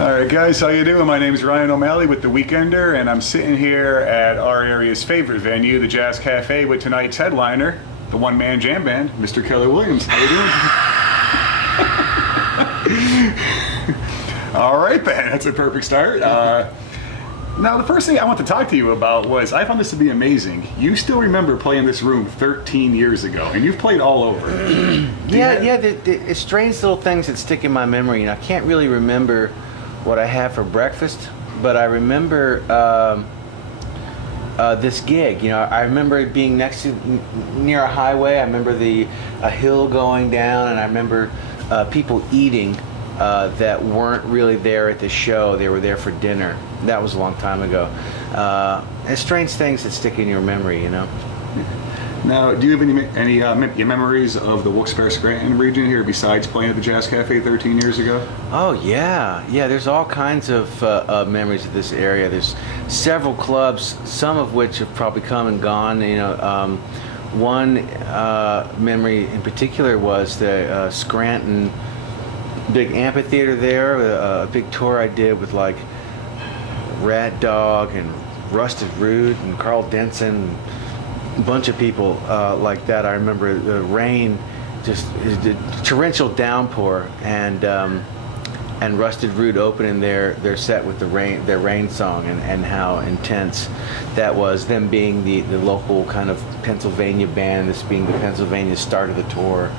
All right, guys, how you doing? My name is Ryan O'Malley with The Weekender, and I'm sitting here at our area's favorite venue, the Jazz Cafe, with tonight's headliner, the one-man jam band, Mr. Keller Williams. How you doing? All right, then. That's a perfect start. Now, the first thing I want to talk to you about was, I found this to be amazing. You still remember playing this room 13 years ago, and you've played all over. It's strange little things that stick in my memory. I can't really remember what I had for breakfast, but I remember this gig. I remember it being near a highway. I remember a hill going down, and I remember people eating that weren't really there at the show. They were there for dinner. That was a long time ago. And strange things that stick in your memory, Now, do you have any memories of the Wilkes-Barre-Scranton region here besides playing at the Jazz Cafe 13 years ago? Oh, yeah. There's all kinds of memories of this area. There's several clubs, some of which have probably come and gone. One memory in particular was the Scranton big amphitheater there, a big tour I did with like Rat Dog and Rusted Root and Carl Denson, a bunch of people like that. I remember the rain, just the torrential downpour, and Rusted Root opening their set with their rain song, and how intense that was. Them being the local kind of Pennsylvania band, this being the Pennsylvania start of the tour.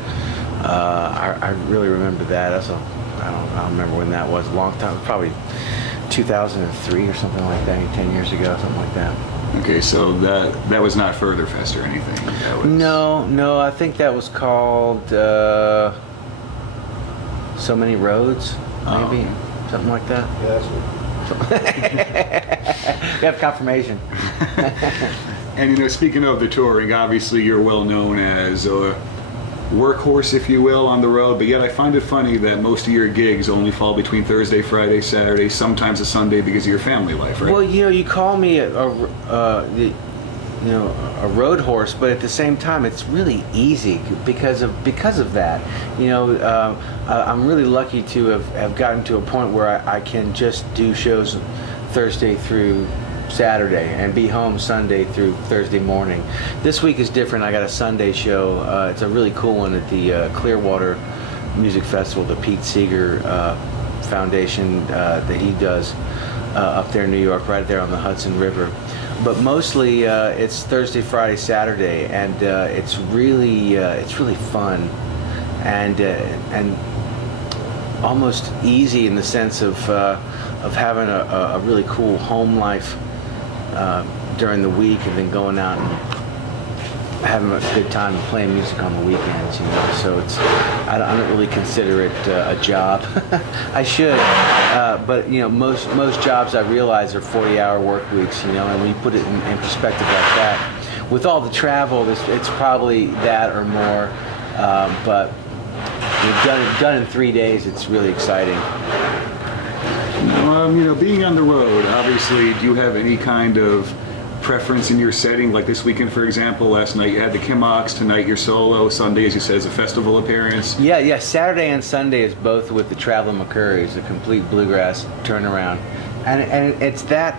I really remember that. I don't remember when that was. A long time, probably 2003 or something like that. 10 years ago, something like that. Okay, so that was not Further Fest or anything. That was... No. I think that was called So Many Roads, maybe something like that. Yeah, that's We have confirmation. And speaking of the touring, obviously you're well known as a workhorse, if you will, on the road, but yet I find it funny that most of your gigs only fall between Thursday, Friday, Saturday, sometimes a Sunday because of your family life, right? Well, you call me a road horse, but at the same time, it's really easy because of that. I'm really lucky to have gotten to a point where I can just do shows Thursday through Saturday and be home Sunday through Thursday morning. This week is different. I got a Sunday show. It's a really cool one at the Clearwater Music Festival, the Pete Seeger Foundation that he does up there in New York, right there on the Hudson River. But mostly it's Thursday, Friday, Saturday, and it's really fun and almost easy in the sense of having a really cool home life during the week, and then going out and having a good time and playing music on the weekends. So I don't really consider it a job. I should, but most jobs I realize are 40-hour work weeks. And when you put it in perspective like that, with all the travel, it's probably that or more. But we've done in 3 days. It's really exciting. Being on the road, obviously, do you have any kind of preference in your setting? Like this weekend, for example, last night you had the Kimmocks, tonight you're solo, Sunday, as you said, is a festival appearance. Yeah, Saturday and Sunday is both with the Traveling McCurrys, a complete bluegrass turnaround. And it's that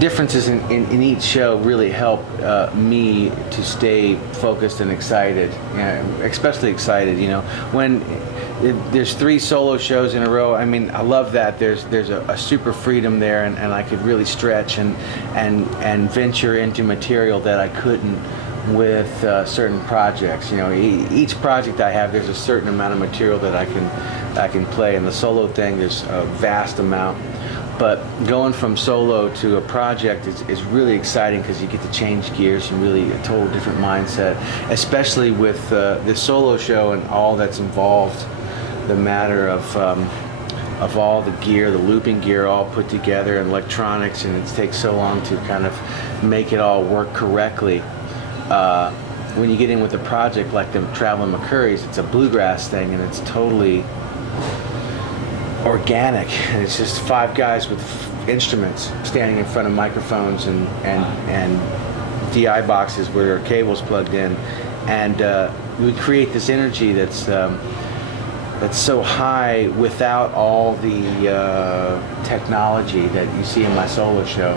differences in each show really help me to stay focused and excited, especially excited. When there's 3 solo shows in a row, I love that. There's a super freedom there, and I could really stretch and venture into material that I couldn't with certain projects. Each project I have, there's a certain amount of material that I can play. And the solo thing, there's a vast amount. But going from solo to a project is really exciting because you get to change gears and really a total different mindset, especially with this solo show and all that's involved, the matter of all the gear, the looping gear all put together, and electronics, and it takes so long to kind of make it all work correctly. When you get in with a project like the Traveling McCurrys, it's a bluegrass thing, and it's totally organic, and it's just 5 guys with instruments standing in front of microphones and DI boxes where there are cables plugged in, and would create this energy that's so high without all the technology that you see in my solo show.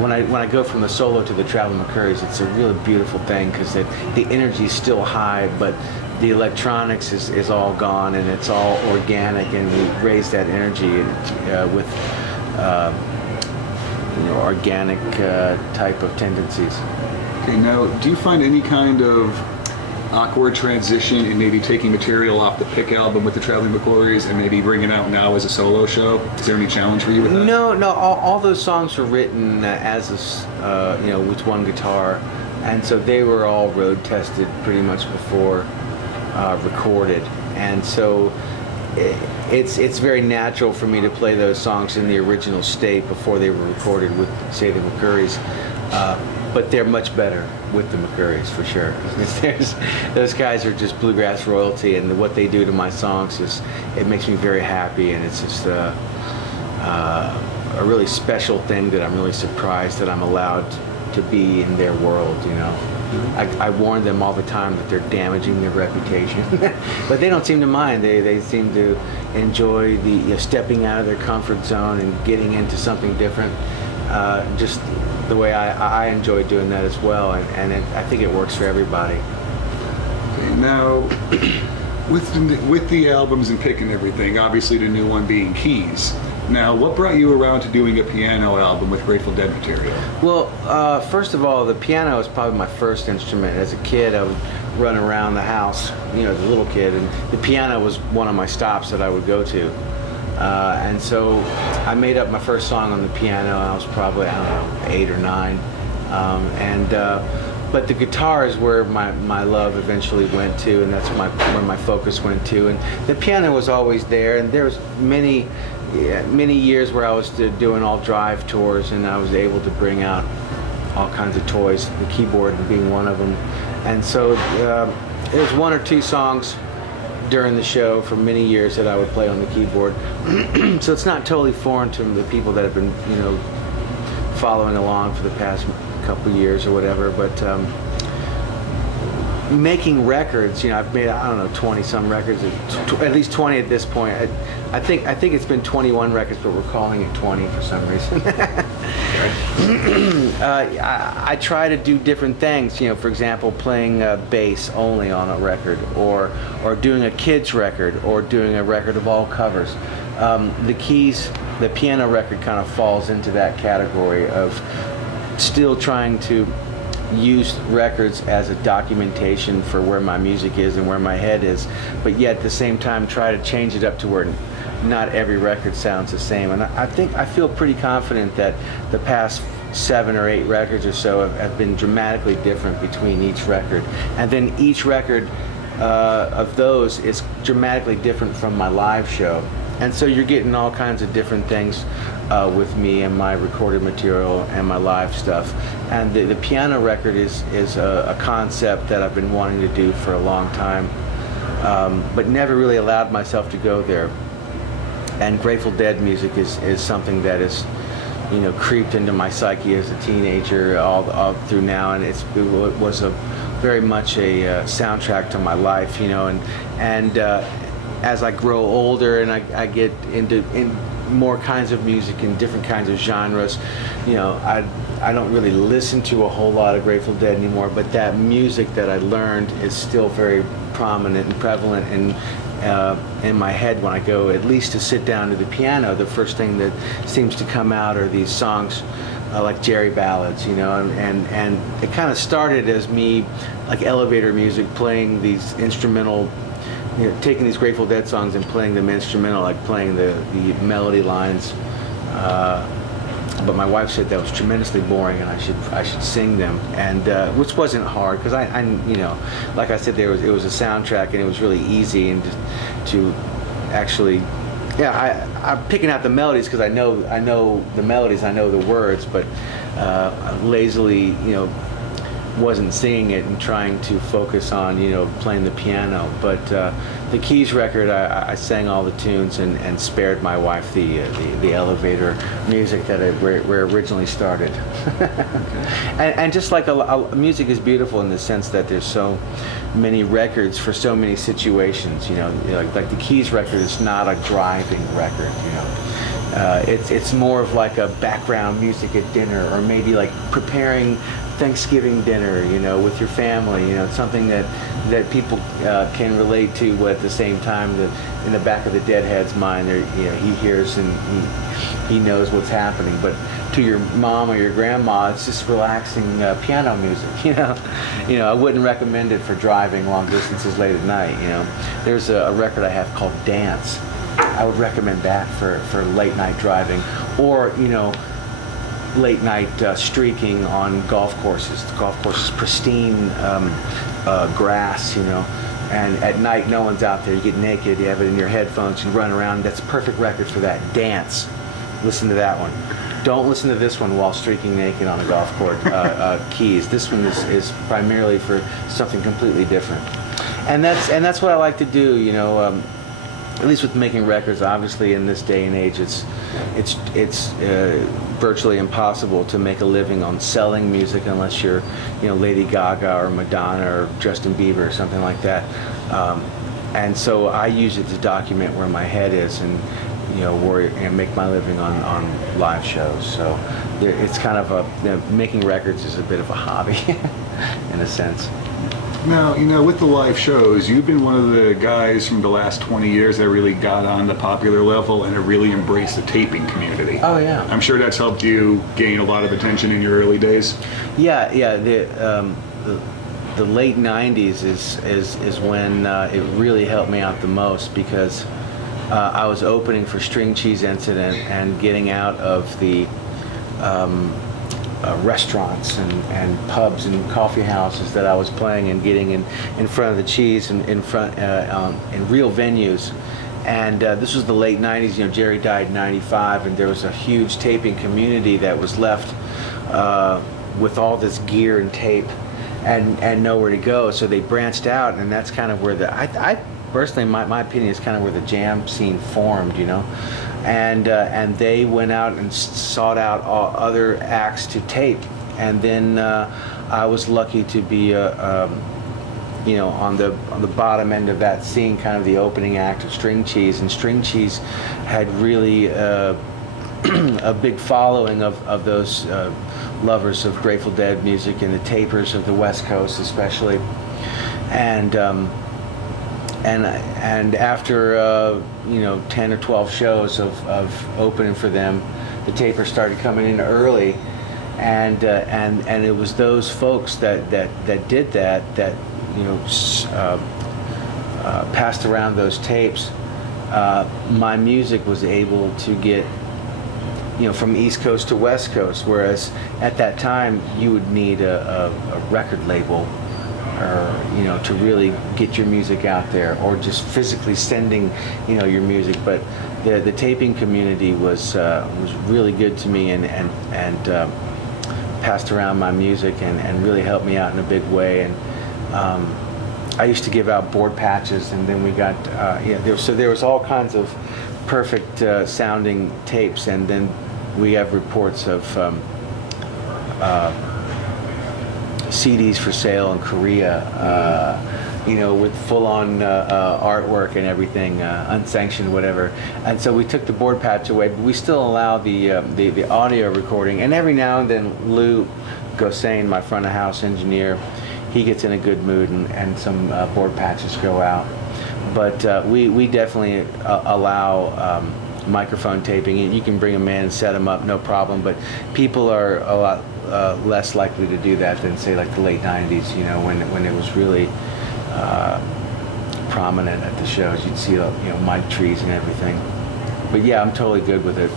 When I go from the solo to the Traveling McCurrys, it's a really beautiful thing because the energy is still high, but the electronics is all gone and it's all organic, and we raise that energy with organic type of tendencies. Okay, now, do you find any kind of awkward transition in maybe taking material off the Pick album with the Traveling McCurrys and maybe bringing it out now as a solo show? Is there any challenge for you with that? No. All those songs were written as with one guitar, and so they were all road tested pretty much before recorded, and so it's very natural for me to play those songs in the original state before they were recorded with, say, the McCurrys. But they're much better with the McCurrys, for sure. Those guys are just bluegrass royalty, and what they do to my songs it makes me very happy, and it's just a really special thing that I'm really surprised that I'm allowed to be in their world, you know. I warn them all the time that they're damaging their reputation, but they don't seem to mind. They seem to enjoy the stepping out of their comfort zone and getting into something different. Just the way I enjoy doing that as well, and I think it works for everybody. Okay, now, with the albums and picking everything, obviously the new one being Keys. Now, what brought you around to doing a piano album with Grateful Dead material? Well, first of all, the piano was probably my first instrument. As a kid, I would run around the house, as a little kid, and the piano was one of my stops that I would go to. And so I made up my first song on the piano. I was probably, 8 or 9. But the guitar is where my love eventually went to, and that's where my focus went to. And the piano was always there, and there was many years where I was doing all drive tours, and I was able to bring out all kinds of toys, the keyboard being one of them. And so there was 1 or 2 songs during the show for many years that I would play on the keyboard. So it's not totally foreign to the people that have been, following along for the past couple of years or whatever. But making records, I've made, 20 some records, at least 20 at this point. I think it's been 21 records, but we're calling it 20 for some reason. I try to do different things, for example, playing bass only on a record, or doing a kids record, or doing a record of all covers. The Keys, the piano record, kind of falls into that category of still trying to use records as a documentation for where my music is and where my head is, but yet at the same time try to change it up to where not every record sounds the same. And I feel pretty confident that the past 7 or 8 records or so have been dramatically different between each record, and then each record of those is dramatically different from my live show. And so you're getting all kinds of different things with me and my recorded material and my live stuff. And the piano record is a concept that I've been wanting to do for a long time, but never really allowed myself to go there. And Grateful Dead music is something that is, creeped into my psyche as a teenager all through now, and it was very much a soundtrack to my life, and as I grow older and I get into more kinds of music and different kinds of genres, I don't really listen to a whole lot of Grateful Dead anymore, but that music that I learned is still very prominent and prevalent in my head when I go at least to sit down to the piano. The first thing that seems to come out are these songs like Jerry ballads, and it kind of started as me like elevator music, playing these instrumental, taking these Grateful Dead songs and playing them instrumental, like playing the melody lines. But my wife said that was tremendously boring, and I should sing them, and which wasn't hard because I like I said, it was a soundtrack, and it was really easy, and to actually, I'm picking out the melodies because I know the melodies, I know the words, but lazily, wasn't singing it and trying to focus on, playing the piano. But the Keys record, I sang all the tunes and spared my wife the elevator music that where originally started. And just like music is beautiful in the sense that there's so many records for so many situations. Like the Keys record is not a driving record. It's more of like a background music at dinner, or maybe like preparing Thanksgiving dinner, with your family. It's something that people can relate to, but at the same time, that in the back of the deadhead's mind, he hears and he knows what's happening. But to your mom or your grandma, it's just relaxing piano music. I wouldn't recommend it for driving long distances late at night. There's a record I have called Dance. I would recommend that for late night driving, or late night streaking on golf courses. The golf course is pristine grass, and at night no one's out there. You get naked, you have it in your headphones, you run around. That's a perfect record for that. Dance. Listen to that one. Don't listen to this one while streaking naked on a golf course. Keys. This one is primarily for something completely different. And that's what I like to do. At least with making records, obviously in this day and age, it's virtually impossible to make a living on selling music unless you're, Lady Gaga or Madonna or Justin Bieber or something like that. And so I use it to document where my head is and, make my living on live shows. So it's kind of making records is a bit of a hobby in a sense. Now, with the live shows, you've been one of the guys from the last 20 years that really got on the popular level and have really embraced the taping community. Oh, yeah. I'm sure that's helped you gain a lot of attention in your early days. Yeah. The late 90s is when it really helped me out the most, because I was opening for String Cheese Incident and getting out of the restaurants and pubs and coffee houses that I was playing, and getting in front of the Cheese and in real venues. And this was the late 90s. Jerry died in 95, and there was a huge taping community that was left with all this gear and tape and nowhere to go. So they branched out, and that's kind of where I personally, my opinion, is kind of where the jam scene formed, and they went out and sought out all other acts to tape. And then I was lucky to be on the bottom end of that scene, kind of the opening act of String Cheese. And String Cheese had really a big following of those lovers of Grateful Dead music and the tapers of the West Coast especially. And after 10 or 12 shows of opening for them, the tapers started coming in early, and it was those folks that did that passed around those tapes. My music was able to get from East Coast to West Coast, whereas at that time you would need a record label, or to really get your music out there, or just physically sending your music. But the taping community was really good to me, and passed around my music and really helped me out in a big way. And I used to give out board patches, and then we got there was all kinds of perfect sounding tapes, and then we have reports of CDs for sale in Korea, with full-on artwork and everything, unsanctioned, whatever. And so we took the board patch away, but we still allow the audio recording. And every now and then, Lou Gossain, my front of house engineer, he gets in a good mood, and some board patches go out. But we definitely allow microphone taping. You can bring them in and set them up, no problem. But people are a lot less likely to do that than, say, like the late 90s, when it was really prominent at the shows. You'd see mic trees and everything. But yeah, I'm totally good with it.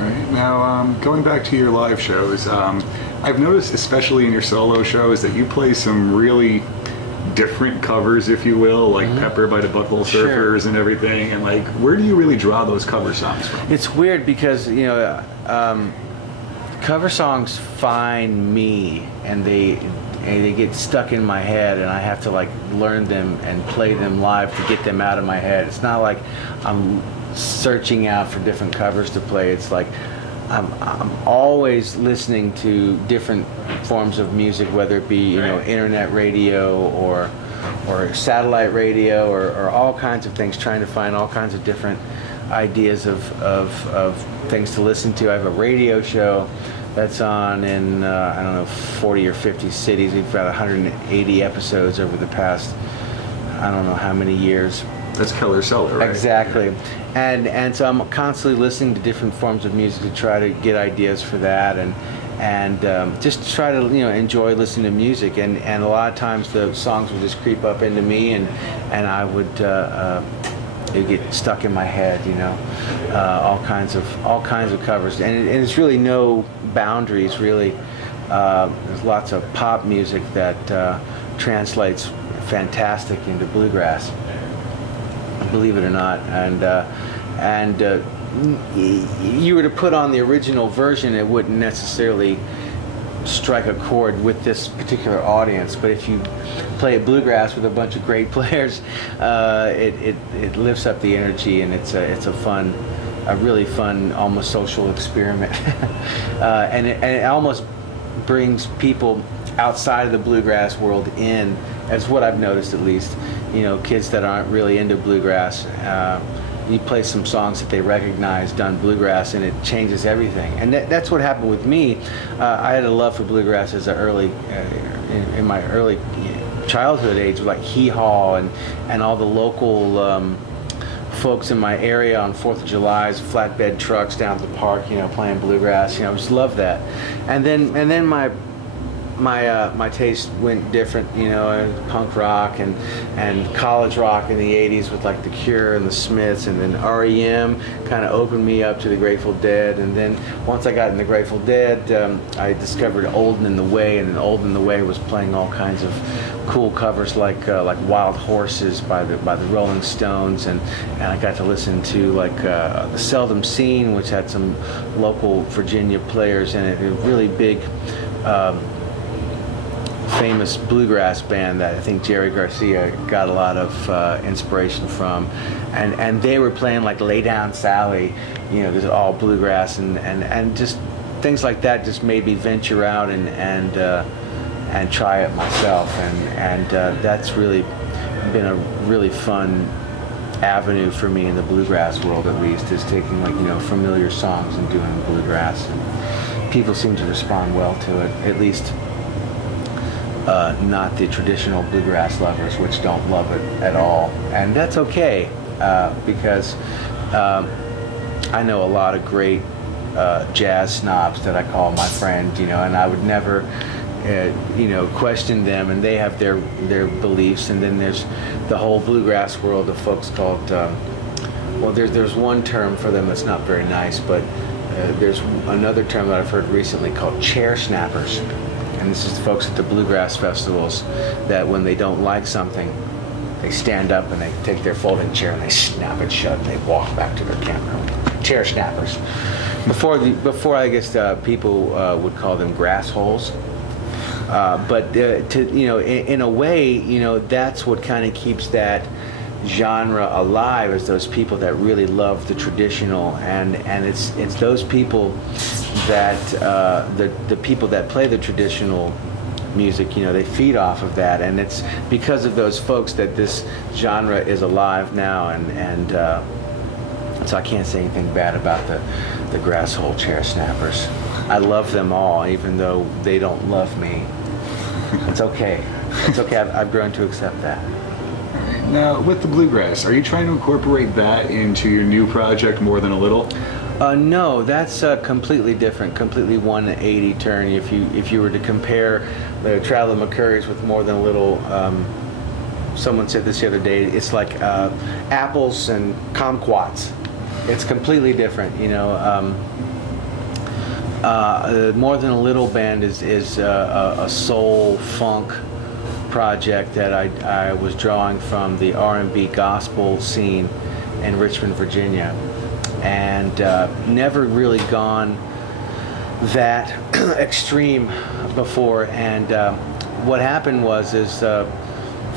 Right. Now, going back to your live shows, I've noticed, especially in your solo shows, that you play some really different covers, if you will, like Pepper by the Butthole Surfers and everything. And where do you really draw those cover songs from? It's weird because Cover songs find me, and they get stuck in my head, and I have to like learn them and play them live to get them out of my head. It's not like I'm searching out for different covers to play. It's like I'm always listening to different forms of music, whether it be internet radio or satellite radio or all kinds of things, trying to find all kinds of different ideas of things to listen to. I have a radio show that's on in I don't know, 40 or 50 cities. We've got 180 episodes over the past I don't know how many years. That's Keller Cellar, right? Exactly. And so I'm constantly listening to different forms of music to try to get ideas for that, and just try to enjoy listening to music. And a lot of times the songs would just creep up into me, and I would it'd get stuck in my head. All kinds of covers, and it's really no boundaries really. There's lots of pop music that translates fantastic into bluegrass, believe it or not, and you were to put on the original version, it wouldn't necessarily strike a chord with this particular audience. But if you play a bluegrass with a bunch of great players, it lifts up the energy, and it's a really fun, almost social experiment, and it almost brings people outside of the bluegrass world in, as what I've noticed at least. Kids that aren't really into bluegrass, you play some songs that they recognize done bluegrass, and it changes everything. And that's what happened with me. I had a love for bluegrass as in my early childhood age, like Hee Haw and all the local folks in my area on 4th of July's, flatbed trucks down at the park, playing bluegrass. I just loved that. And then my taste went different, punk rock and college rock in the 80s with like The Cure and the Smiths, and then REM kind of opened me up to the Grateful Dead. And then once I got in the Grateful Dead, I discovered Old and in the Way, and then Old and in the Way was playing all kinds of cool covers like Wild Horses by the Rolling Stones, and I got to listen to like the Seldom Scene, which had some local Virginia players in it, a really big famous bluegrass band that I think Jerry Garcia got a lot of inspiration from, and they were playing like Lay Down Sally, there's all bluegrass, and just things like that just made me venture out and try it myself, and that's really been a really fun avenue for me in the bluegrass world, at least, is taking like familiar songs and doing bluegrass, and people seem to respond well to it, at least. Not the traditional bluegrass lovers, which don't love it at all, and that's okay, because I know a lot of great jazz snobs that I call my friend, and I would never question them, and they have their beliefs. And then there's the whole bluegrass world of folks called there's one term for them that's not very nice, but there's another term that I've heard recently called chair snappers. And this is the folks at the bluegrass festivals that when they don't like something, they stand up and they take their folding chair and they snap it shut and they walk back to their campground. Chair snappers. Before I guess people would call them grass holes. But in a way, that's what kind of keeps that genre alive, is those people that really love the traditional, and it's those people that the people that play the traditional music, they feed off of that, and it's because of those folks that this genre is alive now, and so I can't say anything bad about the grass hole chair snappers. I love them all, even though they don't love me. It's okay. It's okay. I've grown to accept that. Now, with the bluegrass, are you trying to incorporate that into your new project, More Than a Little? No, that's completely different, completely 180 turn. If you were to compare the Traveling McCurrys with More Than a Little, someone said this the other day, it's like apples and kumquats. It's completely different, More Than a Little band is a soul funk project that I was drawing from the R&B gospel scene in Richmond, Virginia, and never really gone that extreme before. And what happened was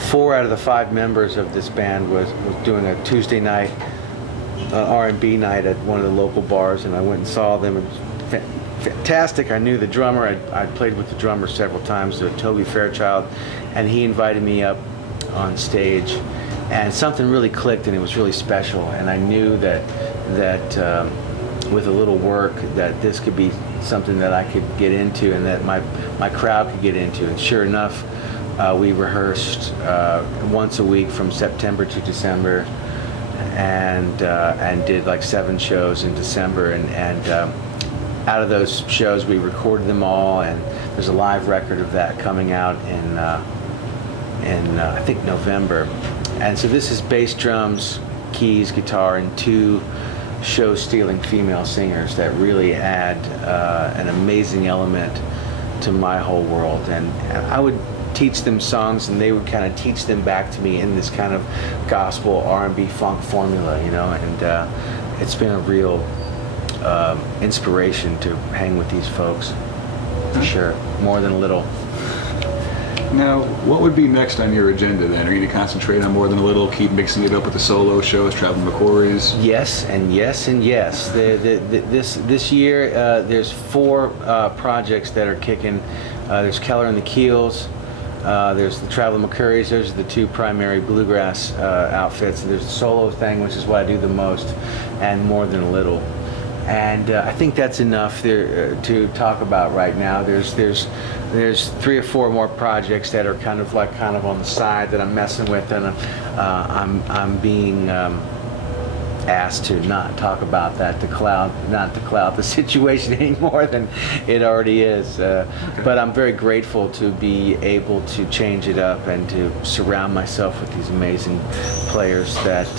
4 out of the 5 members of this band was doing a Tuesday night R&B night at one of the local bars, and I went and saw them. It was fantastic. I knew the drummer. I played with the drummer several times, Toby Fairchild, and he invited me up on stage, and something really clicked, and it was really special. And I knew that with a little work, that this could be something that I could get into, and that my crowd could get into. And sure enough, we rehearsed once a week from September to December, and did like 7 shows in December, and out of those shows we recorded them all, and there's a live record of that coming out in I think November. And so this is bass, drums, keys, guitar, and 2 show-stealing female singers that really add an amazing element to my whole world. And I would teach them songs, and they would kind of teach them back to me in this kind of gospel R&B funk formula, you know. And it's been a real inspiration to hang with these folks, for sure, more than a little. Now, what would be next on your agenda then? Are you going to concentrate on More Than a Little, keep mixing it up with the solo shows, traveling McCurrys? Yes, and yes, and yes. This year, there's 4 projects that are kicking. There's Keller and the Keels. There's the Traveling McCurrys. Those are the 2 primary bluegrass outfits. And there's the solo thing, which is what I do the most, and More Than a Little. And I think that's enough there to talk about right now. There's 3 or 4 more projects that are kind of on the side that I'm messing with, and I'm being asked to not talk about that, not to cloud the situation any more than it already is. But I'm very grateful to be able to change it up and to surround myself with these amazing players that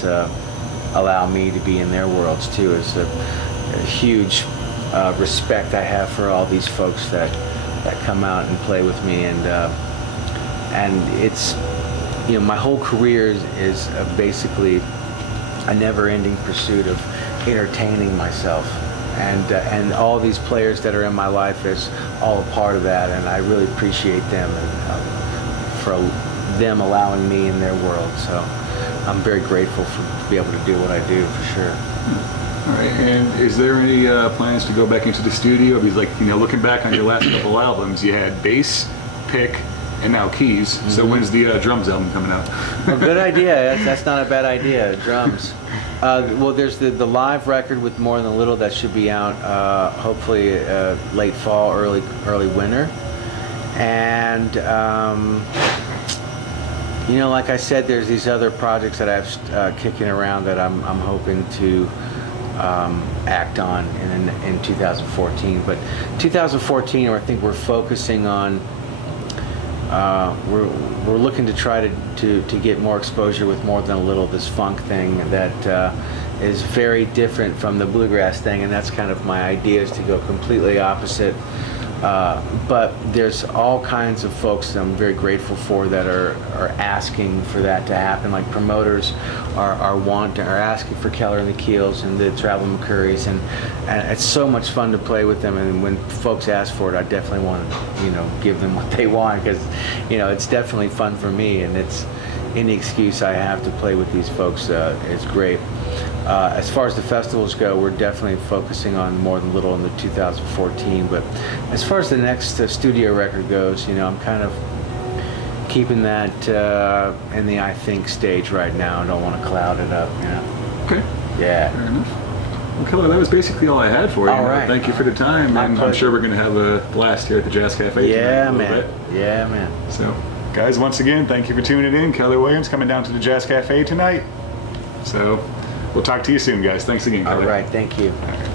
allow me to be in their worlds too. It's a huge respect I have for all these folks that come out and play with me, and it's, you know, my whole career is basically a never-ending pursuit of entertaining myself, and all these players that are in my life is all a part of that, and I really appreciate them and for them allowing me in their world. So I'm very grateful to be able to do what I do, for sure. All right, and is there any plans to go back into the studio? Because, like, you know, looking back on your last couple albums, you had bass, pick, and now keys. Mm-hmm. So when's the drums album coming out? Well, good idea. That's not a bad idea. Drums. Well, there's the live record with More Than a Little that should be out hopefully late fall, early winter. And you know, like I said, there's these other projects that I have kicking around that I'm hoping to act on in 2014. But 2014, I think we're focusing on we're looking to try to get more exposure with More Than a Little, this funk thing that is very different from the bluegrass thing, and that's kind of my idea, is to go completely opposite. But there's all kinds of folks that I'm very grateful for that are asking for that to happen. Like promoters are asking for Keller and the Keels and the Traveling McCurrys, and it's so much fun to play with them. And when folks ask for it, I definitely want to, you know, give them what they want, because, you know, it's definitely fun for me, and it's any excuse I have to play with these folks is great. As far as the festivals go, we're definitely focusing on More Than Little in the 2014. But as far as the next studio record goes, you know, I'm kind of keeping that in the I think stage right now. I don't want to cloud it up, you know. Okay. Yeah. Fair enough. Well, Keller, that was basically all I had for you. All right. Thank you for the time, and I'm sure we're going to have a blast here at the Jazz Cafe yeah, tonight. Man. Yeah, man. So, guys, once again, thank you for tuning in. Keller Williams coming down to the Jazz Cafe tonight. So, we'll talk to you soon, guys. Thanks again, Keller. All right. Thank you. All right.